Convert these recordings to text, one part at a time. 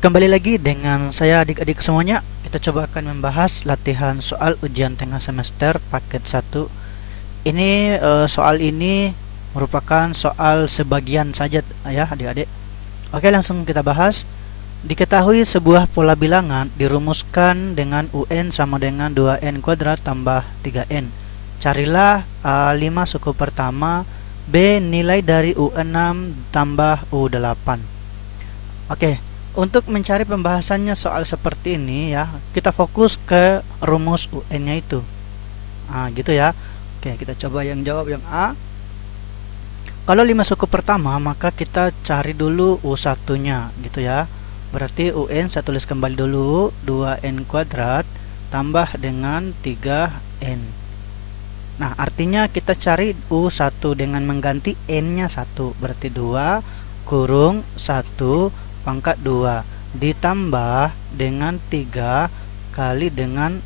Kembali lagi dengan saya adik-adik semuanya. Kita coba akan membahas latihan soal ujian tengah semester paket 1. Soal ini merupakan soal sebagian saja ya adik-adik. Oke, langsung kita bahas. Diketahui sebuah pola bilangan dirumuskan dengan UN sama dengan 2N kuadrat tambah 3N. Carilah A5 suku pertama, B nilai dari U6 tambah U8. Oke, untuk mencari pembahasannya soal seperti ini ya, kita fokus ke rumus UN-nya itu. Gitu ya. Oke, kita coba yang jawab yang A. Kalau 5 suku pertama, maka kita cari dulu U1-nya gitu ya. Berarti UN saya tulis kembali dulu 2N kuadrat tambah dengan 3N. Nah, artinya kita cari U1 dengan mengganti N-nya 1. Berarti 2 kurung 1 pangkat 2 ditambah dengan 3 kali dengan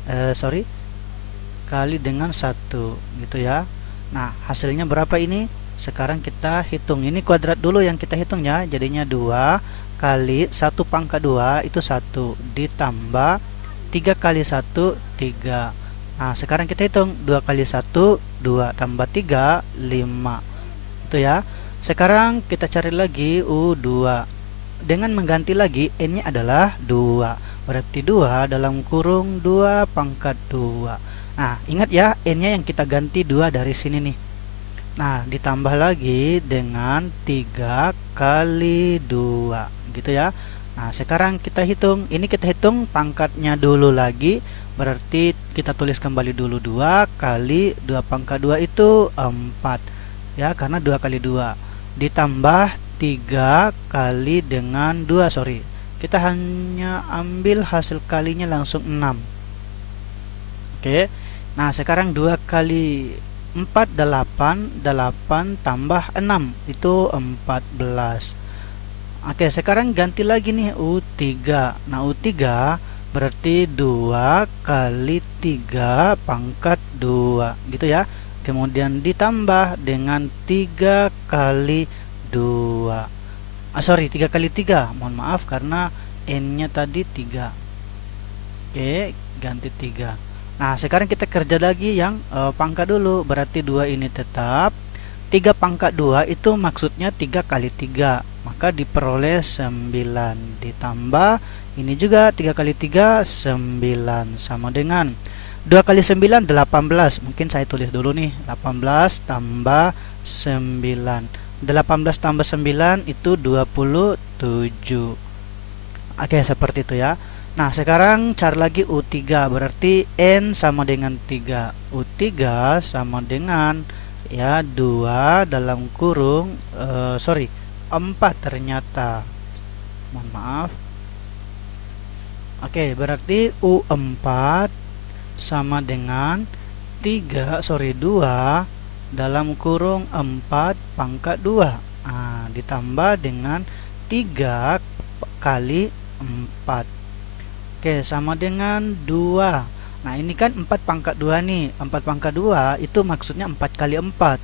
kali dengan 1 gitu ya. Nah, hasilnya berapa ini? Sekarang kita hitung. Ini kuadrat dulu yang kita hitung ya. Jadinya 2 kali 1 pangkat 2 itu 1 ditambah 3 kali 1 3. Nah, sekarang kita hitung 2 kali 1 2 tambah 3 5. Itu ya. Sekarang kita cari lagi U2. Dengan mengganti lagi N-nya adalah 2. Berarti 2 dalam kurung 2 pangkat 2. Nah, ingat ya, N-nya yang kita ganti 2 dari sini nih. Nah, ditambah lagi dengan 3 kali 2 gitu ya. Nah, sekarang kita hitung. Ini kita hitung pangkatnya dulu lagi. Berarti kita tulis kembali dulu 2 kali 2 pangkat 2 itu 4 ya, karena 2 kali 2 ditambah 3 kali dengan 2. Kita hanya ambil hasil kalinya langsung 6. Oke. Nah, sekarang 2 kali 4 8 tambah 6 itu 14. Oke, sekarang ganti lagi nih U3. Nah, U3 berarti 2 kali 3 pangkat 2 gitu ya. Kemudian ditambah dengan 3 kali 2. 3 kali 3. Mohon maaf karena N-nya tadi 3. Oke, ganti 3. Nah, sekarang kita kerja lagi yang pangkat dulu. Berarti 2 ini tetap. 3 pangkat 2 itu maksudnya 3 kali 3. Maka diperoleh 9 ditambah ini juga 3 kali 3 9 sama dengan 2 kali 9 18. Mungkin saya tulis dulu nih 18 tambah 9. 18 tambah 9 itu 27. Oke, seperti itu ya. Nah, sekarang cari lagi U3. Berarti N sama dengan 3. U3 sama dengan ya 2 dalam kurung 4 ternyata. Mohon maaf. Oke, berarti U4 sama dengan 2 dalam kurung 4 pangkat 2. Ditambah dengan 3 kali 4. Oke, sama dengan 2. Nah, ini kan 4 pangkat 2 nih. 4 pangkat 2 itu maksudnya 4 kali 4.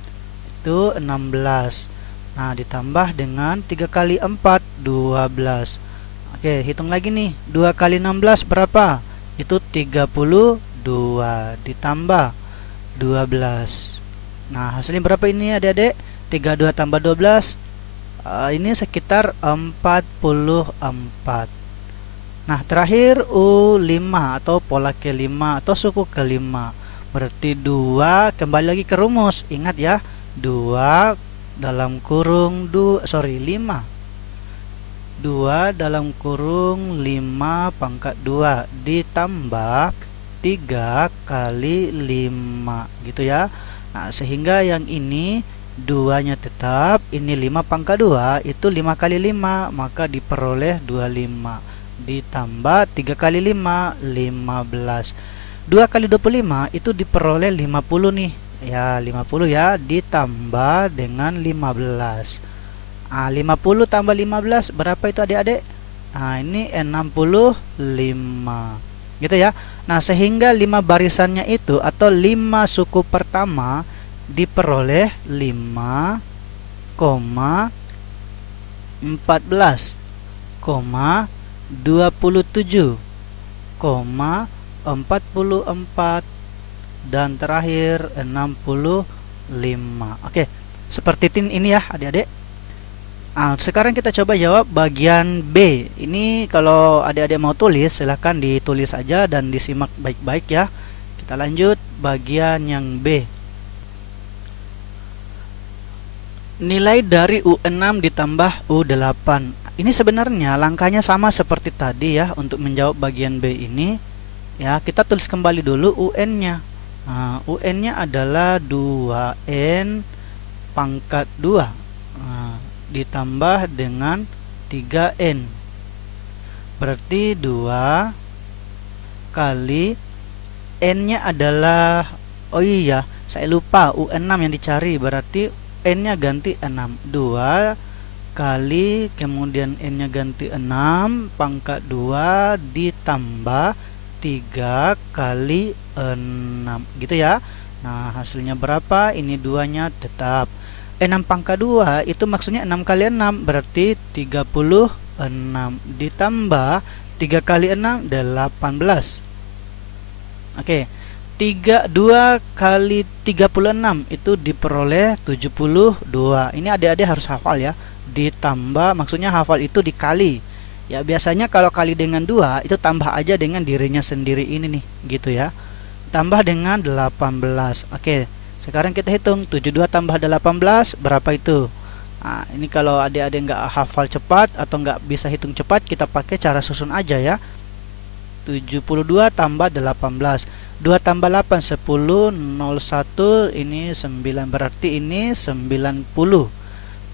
Itu 16. Nah, ditambah dengan 3 kali 4 12. Oke, hitung lagi nih. 2 kali 16 berapa? Itu 32 ditambah 12. Nah, hasilnya berapa ini adik-adik? 32 tambah 12 ini sekitar 44. Nah, terakhir U5 atau pola ke-5 atau suku ke-5. Berarti 2 kembali lagi ke rumus. Ingat ya, 2 dalam kurung 5. 2 dalam kurung 5 pangkat 2 ditambah 3 kali 5 gitu ya. Nah, sehingga yang ini 2-nya tetap, ini 5 pangkat 2 itu 5 kali 5, maka diperoleh 25 ditambah 3 kali 5 15. 2 kali 25 itu diperoleh 50 nih. Ya, 50 ya, ditambah dengan 15. 50 tambah 15 berapa itu adik-adik? Ini 65 gitu ya. Nah, sehingga 5 barisannya itu atau 5 suku pertama diperoleh 5,14, 27,44 dan terakhir 65. Oke, seperti ini ya adik-adik. Sekarang kita coba jawab bagian B. Ini kalau adik-adik mau tulis, silahkan ditulis aja dan disimak baik-baik ya. Kita lanjut bagian yang B. Nilai dari U6 ditambah U8. Ini sebenarnya langkahnya sama seperti tadi ya. Untuk menjawab bagian B ini ya, kita tulis kembali dulu UN-nya. UN-nya adalah 2N pangkat 2 ditambah dengan 3N. Berarti 2 kali N-nya adalah, oh iya, saya lupa UN6 yang dicari, berarti N-nya ganti 6. 2 kali, kemudian N-nya ganti 6 pangkat 2 ditambah 3 kali 6 gitu ya. Nah, hasilnya berapa? Ini 2-nya tetap 6 pangkat 2, itu maksudnya 6 kali 6 berarti 36 ditambah 3 kali 6 18. Oke, 2 kali 36 itu diperoleh 72. Ini adik-adik harus hafal ya. Ditambah, maksudnya hafal itu dikali. Ya, biasanya kalau kali dengan 2 itu tambah aja dengan dirinya sendiri ini nih, gitu ya. Tambah dengan 18. Oke, sekarang kita hitung 72 tambah 18 berapa itu? Nah, ini kalau adik-adik nggak hafal cepat atau nggak bisa hitung cepat, kita pakai cara susun aja ya. 72 tambah 18, 2 tambah 8 10, 01, ini 9, berarti ini 90.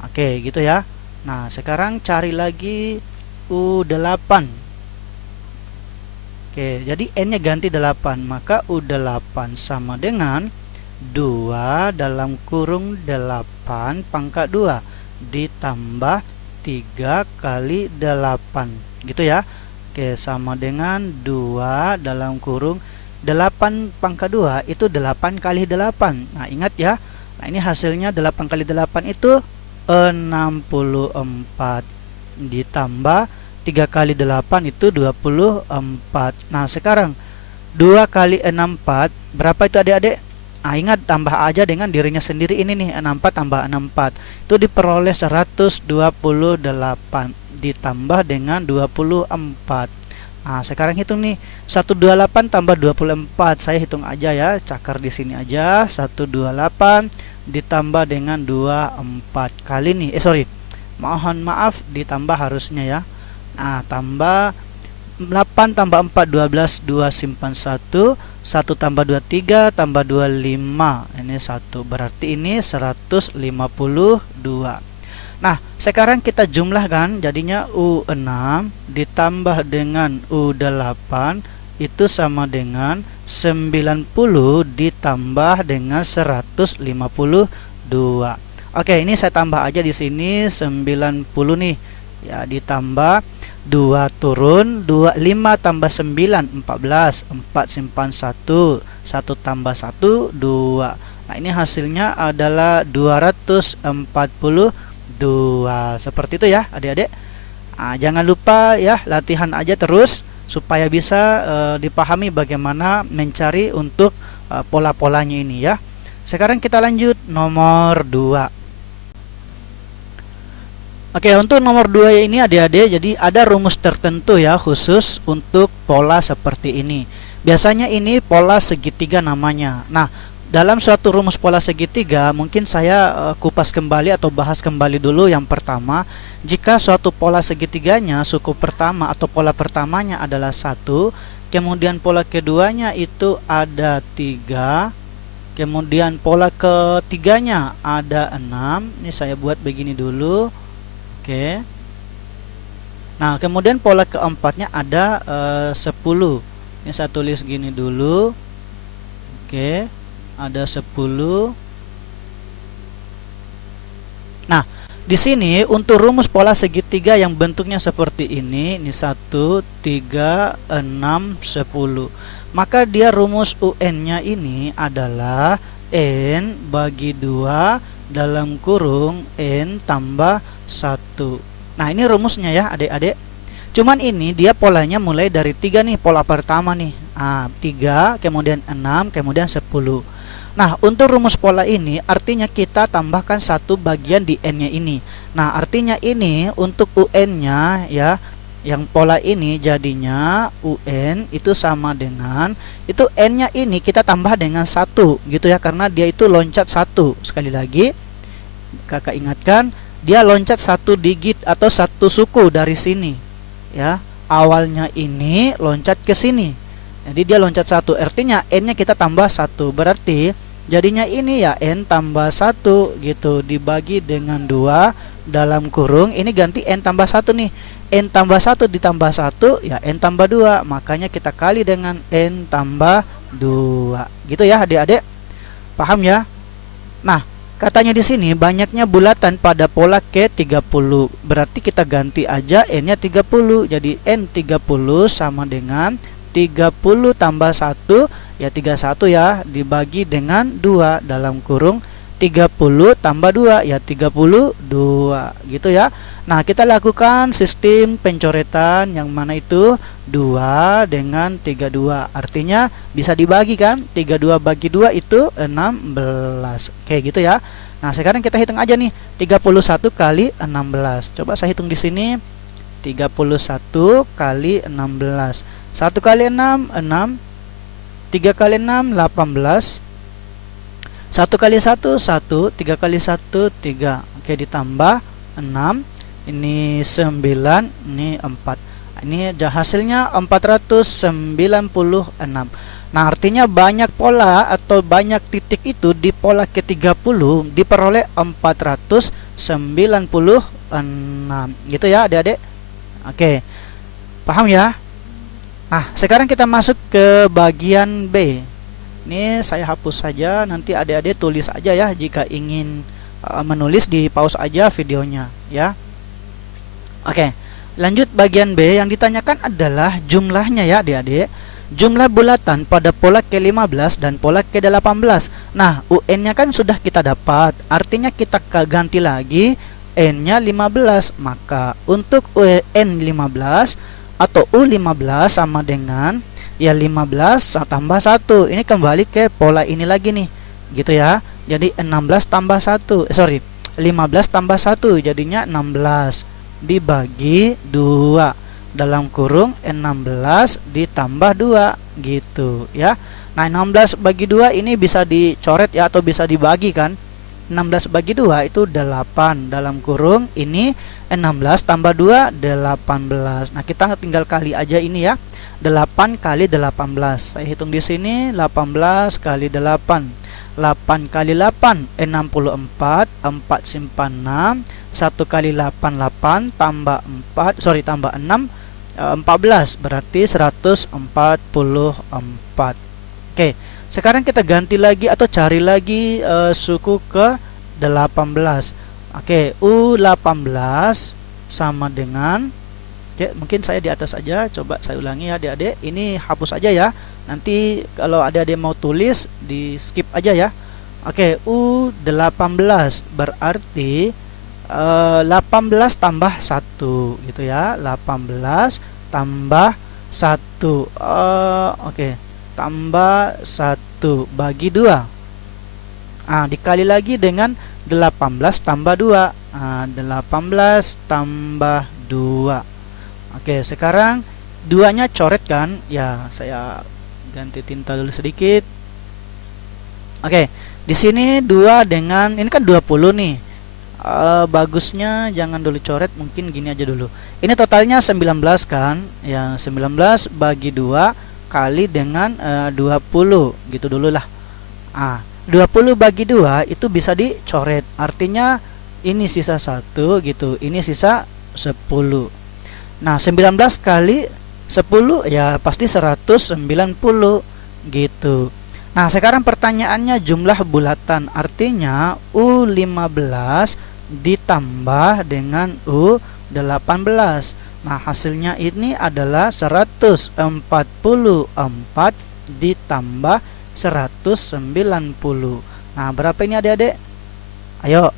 Oke, gitu ya. Nah, sekarang cari lagi U8. Oke, jadi N-nya ganti 8, maka U8 sama dengan 2 dalam kurung 8 pangkat 2 ditambah 3 kali 8 gitu ya. Oke, sama dengan 2 dalam kurung 8 pangkat 2 itu 8 kali 8. Nah, ingat ya. Nah, ini hasilnya 8 kali 8 itu 64 ditambah 3 kali 8 itu 24. Nah, sekarang 2 kali 64 berapa itu adik-adik? Ingat, tambah aja dengan dirinya sendiri ini nih, 64 tambah 64 itu diperoleh 128 ditambah dengan 24. Nah, sekarang hitung nih, 128 tambah 24, saya hitung aja ya, cakar di sini aja. 128 ditambah dengan 24 kali nih, mohon maaf, ditambah harusnya ya. Nah, tambah 8 tambah 4 12, 2 simpan 1, 1 tambah 2 3, tambah 2 5, ini 1, berarti ini 152. Nah, sekarang kita jumlahkan, jadinya U6 ditambah dengan U8 itu sama dengan 90 ditambah dengan 152. Oke, ini saya tambah aja di sini 90 nih. Ya, ditambah 2 turun 2, 5 tambah 9 14, 4 simpan 1, 1 tambah 1 2. Nah, ini hasilnya adalah 242. Seperti itu ya adik-adik. Jangan lupa ya, latihan aja terus supaya bisa dipahami bagaimana mencari untuk pola-polanya ini ya. Sekarang kita lanjut nomor 2. Oke, untuk nomor 2 ini adik-adik, jadi ada rumus tertentu ya khusus untuk pola seperti ini. Biasanya ini pola segitiga namanya. Nah, dalam suatu rumus pola segitiga mungkin saya kupas kembali atau bahas kembali dulu. Yang pertama, jika suatu pola segitiganya suku pertama atau pola pertamanya adalah 1, kemudian pola keduanya itu ada 3, kemudian pola ketiganya ada 6. Ini saya buat begini dulu. Oke. Nah, kemudian pola keempatnya ada 10. Ini saya tulis gini dulu. Oke, ada 10. Nah, di sini untuk rumus pola segitiga yang bentuknya seperti ini 1, 3, 6, 10. Maka dia rumus UN-nya ini adalah N bagi 2 dalam kurung N tambah 1. Nah, ini rumusnya ya adik-adik. Cuman ini dia polanya mulai dari 3 nih, pola pertama nih. 3, kemudian 6, kemudian 10. Nah, untuk rumus pola ini artinya kita tambahkan satu bagian di n-nya ini. Nah, artinya ini untuk UN-nya ya, yang pola ini jadinya UN itu sama dengan itu n-nya ini kita tambah dengan 1 gitu ya, karena dia itu loncat 1. Sekali lagi kakak ingatkan, dia loncat 1 digit atau 1 suku dari sini ya. Awalnya ini loncat ke sini. Jadi dia loncat 1, artinya n-nya kita tambah 1. Berarti jadinya ini ya n tambah 1 gitu dibagi dengan 2 dalam kurung ini ganti n tambah 1 nih. N tambah 1 ditambah 1 ya n tambah 2, makanya kita kali dengan n tambah 2 gitu ya adik-adik, paham ya? Nah, katanya di sini banyaknya bulatan pada pola ke-30, berarti kita ganti aja n nya 30, jadi n 30 sama dengan 30 tambah 1 ya 31 ya dibagi dengan 2 dalam kurung 30 tambah 2 ya 32 gitu ya. Nah, kita lakukan sistem pencoretan yang mana itu 2 dengan 32. Artinya bisa dibagi kan? 32 bagi 2 itu 16. Oke, gitu ya. Nah, sekarang kita hitung aja nih. 31 kali 16. Coba saya hitung di sini. 31 kali 16. 1 kali 6 6. 3 kali 6 18. 1 kali 1 1, 3 kali 1 3. Oke, ditambah 6. Ini 9, ini 4. Ini hasilnya 496. Nah, artinya banyak pola atau banyak titik itu di pola ke-30 diperoleh 496. Gitu ya, Adik-adik? Oke. Paham ya? Nah, sekarang kita masuk ke bagian B. Ini saya hapus saja, nanti adik-adik tulis aja ya jika ingin menulis, di pause aja videonya ya. Oke, lanjut bagian B. Yang ditanyakan adalah jumlahnya ya adik-adik. Jumlah bulatan pada pola ke-15 dan pola ke-18. Nah, UN-nya kan sudah kita dapat, artinya kita ganti lagi N-nya 15. Maka untuk UN 15 atau U15 sama dengan ya 15 tambah 1. Ini kembali ke pola ini lagi nih gitu ya. Jadi 16 tambah 1 15 tambah 1 jadinya 16 dibagi 2 dalam kurung 16 ditambah 2 gitu ya. Nah, 16 bagi 2 ini bisa dicoret ya atau bisa dibagi kan. 16 bagi 2 itu 8 dalam kurung ini 16 tambah 2 18. Nah, kita tinggal kali aja ini ya. 8 kali 18. Saya hitung di sini 18 kali 8. 8 kali 8 64, 4 simpan 6. 1 kali 8 8 tambah 6 14, berarti 144. Oke, sekarang kita ganti lagi atau cari lagi suku ke 18. Oke, U18 sama dengan, oke, mungkin saya di atas aja. Coba saya ulangi ya adik-adik. Ini hapus aja ya. Nanti kalau adik-adik mau tulis di skip aja ya. Oke, U18 berarti 18 tambah 1 gitu ya. 18 tambah 1. Oke, tambah 1 bagi 2. Dikali lagi dengan 18 tambah 2. 18 tambah 2. Oke, sekarang 2-nya coret kan? Ya, saya ganti tinta dulu sedikit. Oke, di sini 2 dengan ini kan 20 nih. Bagusnya jangan dulu coret, mungkin gini aja dulu. Ini totalnya 19 kan? Ya, 19 bagi 2 kali dengan 20 gitu dulu lah. 20 bagi 2 itu bisa dicoret. Artinya ini sisa 1 gitu, ini sisa 10. Nah, 19 kali 10 ya pasti 190 gitu. Nah, sekarang pertanyaannya jumlah bulatan. Artinya U15 ditambah dengan U18. Nah, hasilnya ini adalah 144 ditambah 190. Nah, berapa ini adik-adik? Ayo,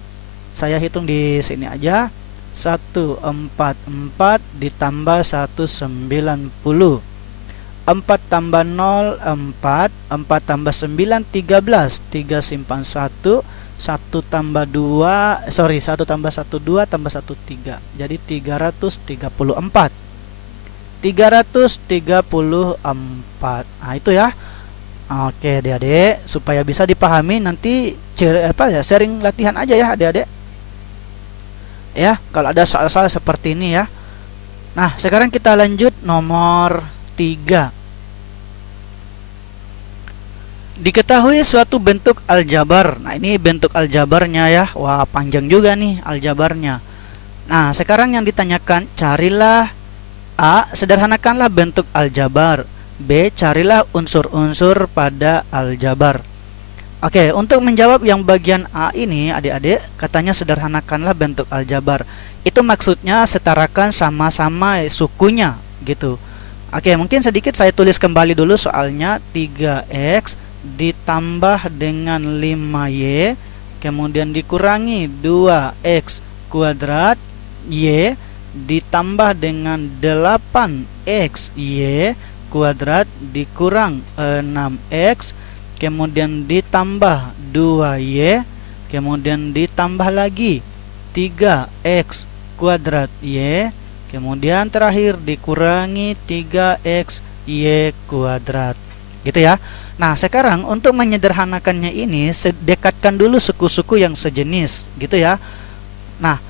saya hitung di sini aja. 144 ditambah 190. 4 tambah 0 4, 4 tambah 9 13, 3 simpan 1, 1 tambah 2 1 tambah 1 2 tambah 1 3. Jadi 334. 334. Nah, itu ya. Oke, Adik-adik, supaya bisa dipahami nanti sharing latihan aja ya, Adik-adik. Ya, kalau ada soal-soal seperti ini ya. Nah, sekarang kita lanjut nomor 3. Diketahui suatu bentuk aljabar. Nah, ini bentuk aljabarnya ya. Wah, panjang juga nih aljabarnya. Nah, sekarang yang ditanyakan, carilah A. Sederhanakanlah bentuk aljabar. B. Carilah unsur-unsur pada aljabar. Oke, untuk menjawab yang bagian A ini, adik-adik, katanya sederhanakanlah bentuk aljabar. Itu maksudnya setarakan sama-sama sukunya gitu. Oke, mungkin sedikit saya tulis kembali dulu soalnya. 3x ditambah dengan 5y kemudian dikurangi 2x kuadrat y ditambah dengan 8xy kuadrat dikurang 6x kemudian ditambah 2y kemudian ditambah lagi 3x kuadrat y kemudian terakhir dikurangi 3xy kuadrat gitu ya. Nah, sekarang untuk menyederhanakannya ini dekatkan dulu suku-suku yang sejenis gitu ya. Nah,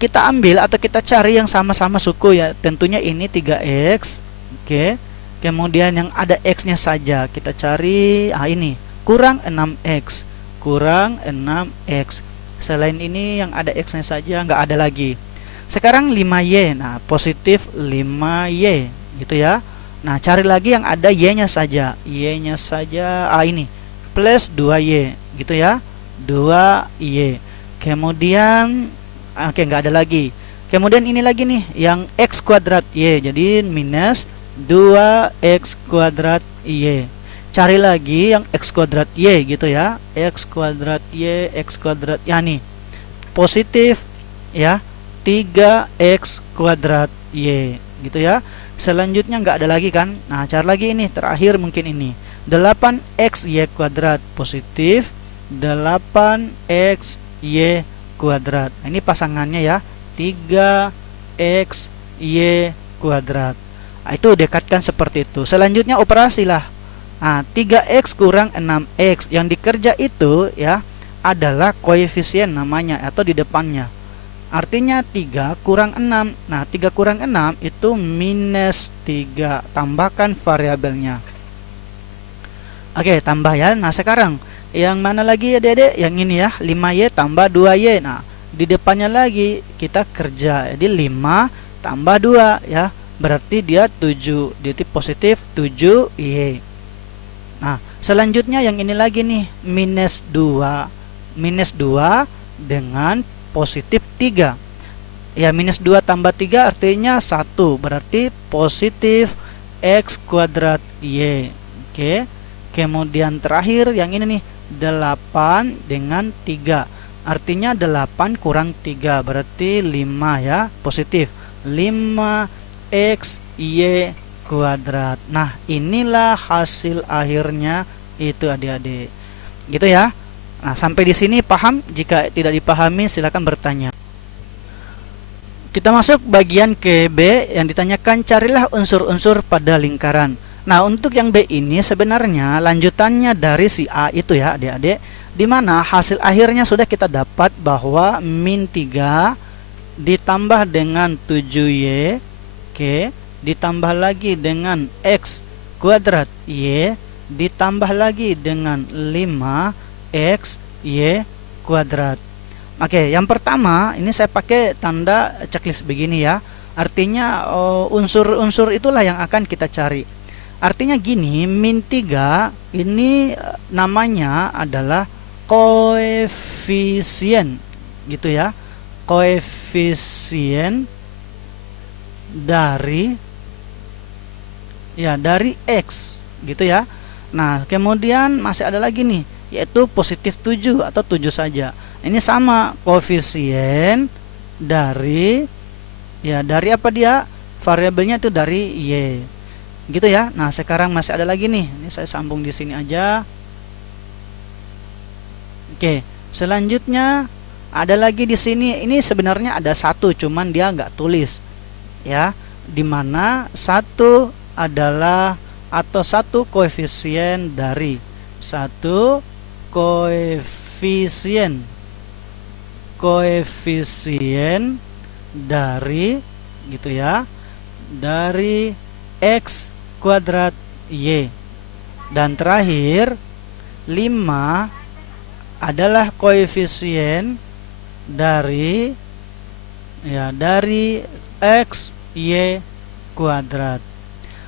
kita ambil atau kita cari yang sama-sama suku ya. Tentunya ini 3x. Oke. Kemudian yang ada x-nya saja kita cari ini kurang 6x. Kurang 6x. Selain ini yang ada x-nya saja nggak ada lagi. Sekarang 5y. Nah, positif 5y gitu ya. Nah, cari lagi yang ada y-nya saja. Y-nya saja ini plus 2y gitu ya. 2y. Kemudian oke, nggak ada lagi. Kemudian ini lagi nih yang x kuadrat y. Jadi minus 2x kuadrat y. Cari lagi yang x kuadrat y gitu ya. X kuadrat y, x kuadrat ya nih. Positif ya. 3x kuadrat y gitu ya. Selanjutnya nggak ada lagi kan. Nah, cari lagi ini terakhir mungkin ini 8xy kuadrat positif 8xy kuadrat. Nah, ini pasangannya ya 3xy kuadrat. Nah, itu dekatkan seperti itu. Selanjutnya operasi lah. Nah, 3x kurang 6x yang dikerja itu ya adalah koefisien namanya atau di depannya. Artinya 3 kurang 6. Nah, 3 kurang 6 itu minus 3. Tambahkan variabelnya. Oke, tambah ya. Nah, sekarang yang mana lagi ya, Dede? Yang ini ya, 5y tambah 2y. Nah, di depannya lagi kita kerja. Jadi 5 tambah 2 ya. Berarti dia 7. Jadi positif 7y. Nah, selanjutnya yang ini lagi nih, minus 2. Minus 2 dengan positif 3. Ya, minus 2 tambah 3 artinya 1. Berarti positif x kuadrat y. Oke. Kemudian terakhir yang ini nih 8 dengan 3. Artinya 8 kurang 3 berarti 5 ya, positif 5x y kuadrat. Nah, inilah hasil akhirnya itu adik-adik. Gitu ya. Nah, sampai di sini paham? Jika tidak dipahami silakan bertanya. Kita masuk bagian ke B yang ditanyakan carilah unsur-unsur pada lingkaran. Nah, untuk yang B ini sebenarnya lanjutannya dari si A itu ya adik-adik, dimana hasil akhirnya sudah kita dapat bahwa min 3 ditambah dengan 7y oke, ditambah lagi dengan x kuadrat y ditambah lagi dengan 5x y kuadrat. Oke, yang pertama ini saya pakai tanda checklist begini ya. Artinya unsur-unsur itulah yang akan kita cari. Artinya gini, min 3 ini namanya adalah koefisien gitu ya. Koefisien dari x gitu ya. Nah, kemudian masih ada lagi nih, yaitu positif 7 atau 7 saja. Ini sama koefisien dari, ya dari apa dia? Variabelnya itu dari Y. Gitu ya. Nah, sekarang masih ada lagi nih. Ini saya sambung di sini aja. Oke, selanjutnya ada lagi di sini. Ini sebenarnya ada satu, cuman dia nggak tulis, ya. Dimana satu adalah atau satu koefisien dari satu koefisien dari, gitu ya, dari X kuadrat Y. Dan terakhir 5 adalah koefisien dari, ya, dari X Y kuadrat.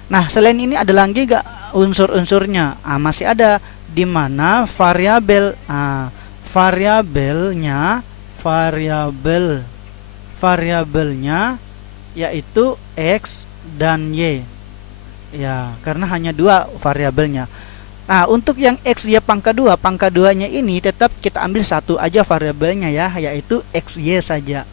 Nah, selain ini ada lagi gak unsur-unsurnya? Masih ada, di mana variabelnya yaitu X dan Y. Ya, karena hanya dua variabelnya. Nah, untuk yang X Y pangkat 2, pangkat 2-nya ini tetap kita ambil satu aja variabelnya ya, yaitu X Y saja.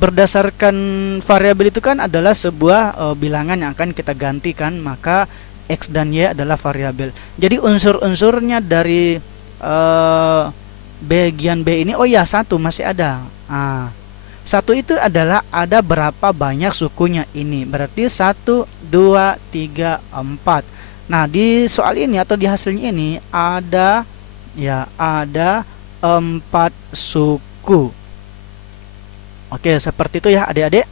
Berdasarkan variabel itu kan adalah sebuah bilangan yang akan kita gantikan, maka X dan Y adalah variabel. Jadi unsur-unsurnya dari bagian B ini, oh ya, satu masih ada. Satu itu adalah ada berapa banyak sukunya ini. Berarti 1, 2, 3, 4. Nah, di soal ini atau di hasilnya ini ada, ya, ada 4 suku. Oke, seperti itu ya adik-adik.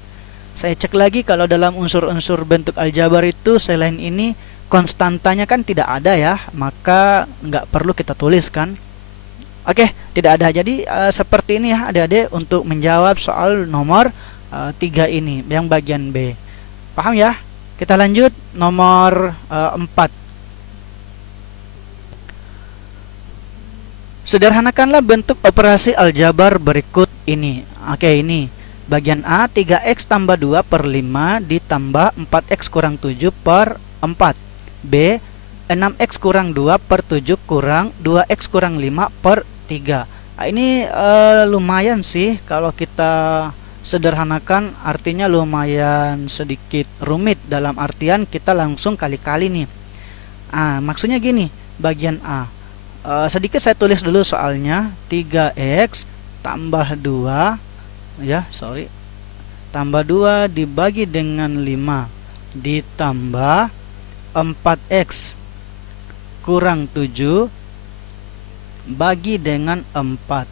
Saya cek lagi, kalau dalam unsur-unsur bentuk aljabar itu selain ini konstantanya kan tidak ada ya, maka nggak perlu kita tuliskan. Oke, tidak ada. Jadi seperti ini ya adik-adik untuk menjawab soal nomor 3 ini yang bagian B. Paham ya? Kita lanjut nomor 4. Sederhanakanlah bentuk operasi aljabar berikut ini. Oke, ini bagian A, 3x tambah 2 per 5 ditambah 4x kurang 7 per 4. B, 6x kurang 2 per 7 kurang 2x kurang 5 per 3. Nah, ini lumayan sih kalau kita sederhanakan, artinya lumayan sedikit rumit, dalam artian kita langsung kali-kali nih. Maksudnya gini, bagian A. Sedikit saya tulis dulu soalnya. 3x tambah 2, ya, tambah 2 dibagi dengan 5 ditambah 4x kurang 7 bagi dengan 4.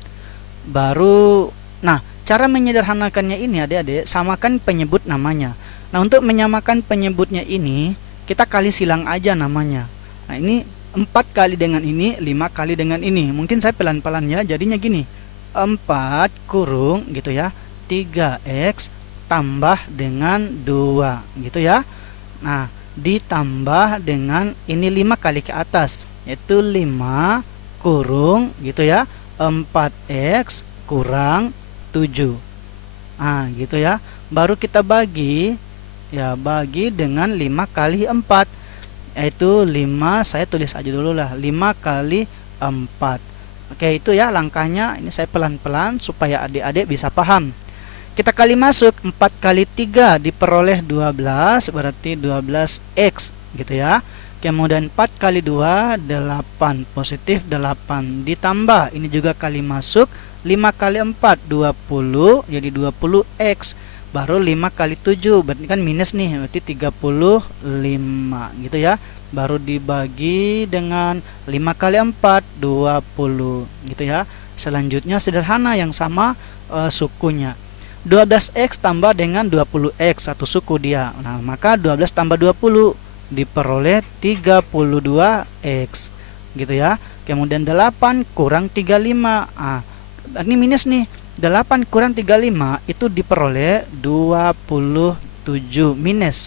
Baru, nah, cara menyederhanakannya ini adik-adik, samakan penyebut namanya. Nah, untuk menyamakan penyebutnya ini, kita kali silang aja namanya. Nah, ini 4 kali dengan ini, 5 kali dengan ini. Mungkin saya pelan-pelan ya, jadinya gini. 4 kurung, gitu ya, 3x tambah dengan 2, gitu ya. Nah, ditambah dengan ini 5 kali ke atas, yaitu 5 kurung, gitu ya, 4x kurang 7. Gitu ya. Baru kita bagi, ya, bagi dengan 5 kali 4, yaitu 5, saya tulis aja dulu lah, 5 kali 4. Oke, itu ya langkahnya. Ini saya pelan-pelan supaya adik-adik bisa paham. Kita kali masuk, 4 kali 3 diperoleh 12, berarti 12x, gitu ya. Kemudian 4 kali 2, 8, positif 8, ditambah, ini juga kali masuk, 5 kali 4, 20, jadi 20x. Baru 5 kali 7, berarti kan minus nih, berarti 35, gitu ya. Baru dibagi dengan 5 kali 4, 20, gitu ya. Selanjutnya sederhana, yang sama sukunya. 12x tambah dengan 20x, satu suku dia. Nah, maka 12 tambah 20 diperoleh 32x, gitu ya. Kemudian 8 kurang 35. Ini minus nih. 8 kurang 35 itu diperoleh 27, minus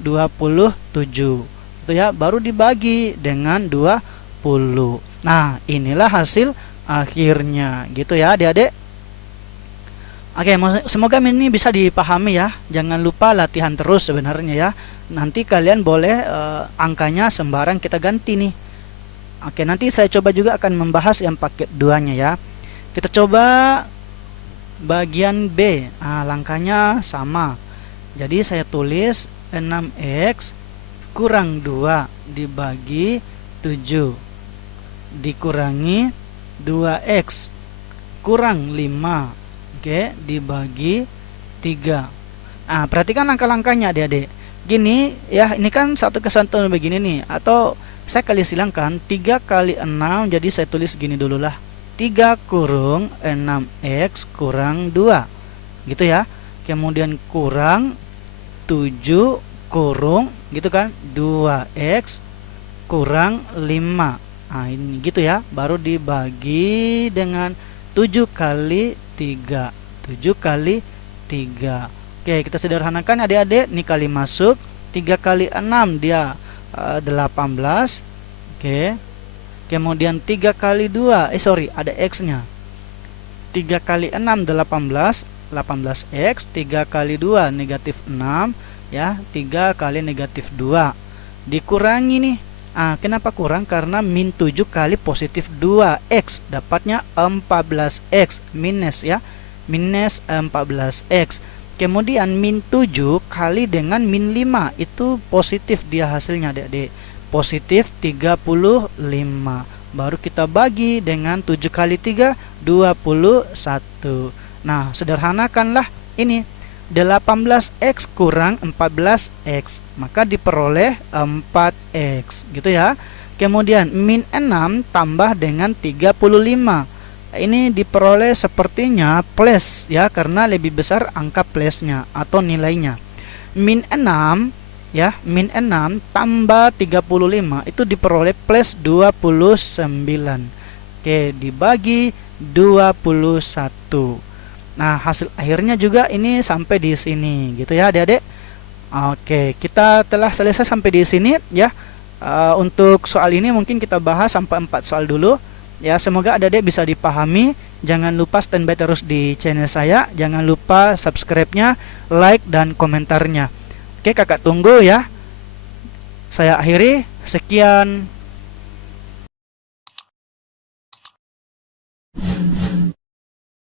27, itu ya. Baru dibagi dengan 20. Nah, inilah hasil akhirnya, gitu ya adik-adik. Oke, semoga ini bisa dipahami ya. Jangan lupa latihan terus sebenarnya ya. Nanti kalian boleh angkanya sembarang kita ganti nih. Oke, nanti saya coba juga akan membahas yang paket 2-nya ya. Kita coba bagian B. Langkahnya sama. Jadi saya tulis 6x kurang 2 dibagi 7 dikurangi 2x kurang 5, oke, dibagi 3. Perhatikan langkah-langkahnya adik-adik. Gini ya, ini kan satu kesatuan begini nih. Atau saya kali silangkan 3 kali 6, jadi saya tulis gini dulu lah. 3 kurung 6x kurang 2, gitu ya. Kemudian kurang 7 kurung, gitu kan, 2x kurang 5. Ini gitu ya. Baru dibagi dengan 7 kali 3. 7 kali 3. Oke, kita sederhanakan adik-adik. Ini kali masuk. 3 kali 6 dia 18. Oke. Kemudian 3 kali 2, ada X-nya. 3 kali 6 18, 18X. 3 kali 2 negatif 6 ya. 3 kali negatif 2 dikurangi nih. Kenapa kurang? Karena min 7 kali positif 2x, dapatnya 14x, minus ya, minus 14x. Kemudian min 7 kali dengan min 5, itu positif dia hasilnya adik-adik, positif 35. Baru kita bagi dengan 7 kali 3, 21. Nah, sederhanakanlah ini. 18x kurang 14x, maka diperoleh 4x, gitu ya. Kemudian min 6 tambah dengan 35, ini diperoleh sepertinya plus ya, karena lebih besar angka plusnya atau nilainya. Min 6 ya, min 6 tambah 35 itu diperoleh plus 29. Oke, dibagi 21. Nah, hasil akhirnya juga ini sampai di sini, gitu ya adik-adik. Oke, kita telah selesai sampai di sini ya. Untuk soal ini mungkin kita bahas sampai 4 soal dulu ya. Semoga adik-adik bisa dipahami. Jangan lupa standby terus di channel saya. Jangan lupa subscribe-nya, like dan komentarnya. Oke, kakak tunggu ya. Saya akhiri. Sekian.